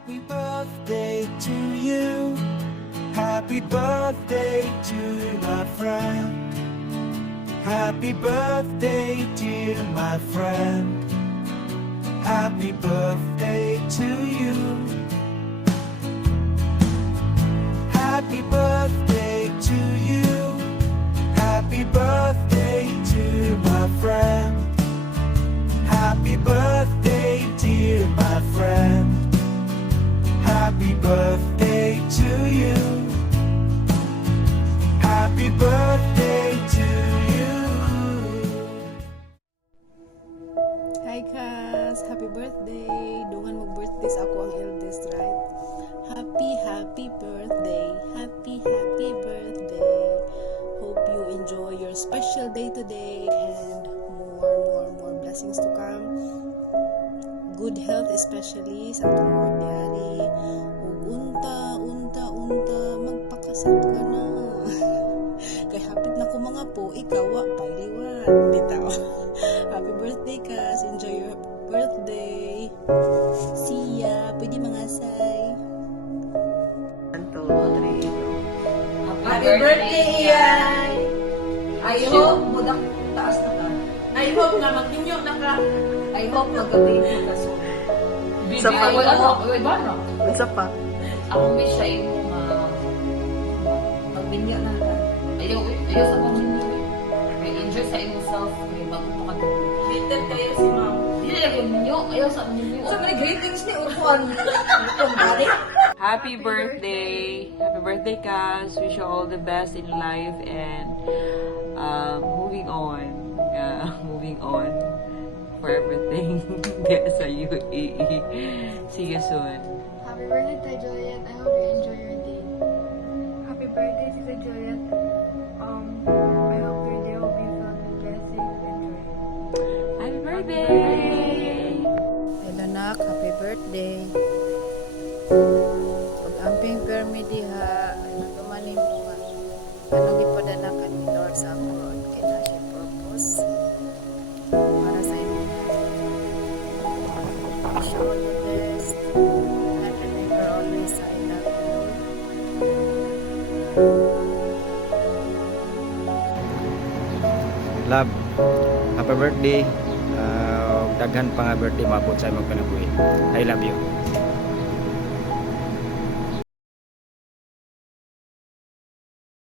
Happy birthday to you. Happy birthday to my friend. Happy birthday, dear my friend. Happy birthday to you. Happy birthday to you. Happy birthday to my friend. Happy birthday, dear my friend. Happy birthday to you. Happy birthday to you. Hi Kas! Happy birthday! Dungan mag-birthday sa ako ang eldest, right? Happy birthday! Happy birthday! Hope you enjoy your special day today and more blessings to come. Good health especially sa atong Lord Diari. Ug unta magpakasal ka na. Kay hapit na ko mga po, ikaw wa pailiwan. Bitaw. Happy birthday Kas. Enjoy your birthday. See ya. Pwede mangasay. 1, 2, 3. Happy birthday, Ian! I hope budak taas na ka. I hope na magninyo na ka. I hope mag-baby ka soon. Sa pa? Iba na. Isa pa. Ako wish sa imo magbinyo na ka. Ayaw sa pagminyo. May enjoy sa imo self. May bago pa ka. Bitter kayo si ma'am. Hindi na yung minyo. Ayaw sa minyo. So many greetings ni Uruan. Itong balik. Happy birthday! Happy birthday, Kaz! Wish you all the best in life and moving on. Moving on for everything there sa UAE. See you soon. Happy birthday, Tay Juliet. I hope you enjoy your day. Happy birthday, Tita Juliet. I hope your day will be filled with blessings and joy. Happy birthday! Hello nak, happy birthday. Pag amping permi diha, natumanin mo nga. Anong ipadala ka ni Lord sa abroad? Kaya na siya purpose. Para sa inyo. Wish you all the best. And remember always, I love you. Love, happy birthday. Daghan pa nga birthday maabot sa imong kinabuhi. I love you.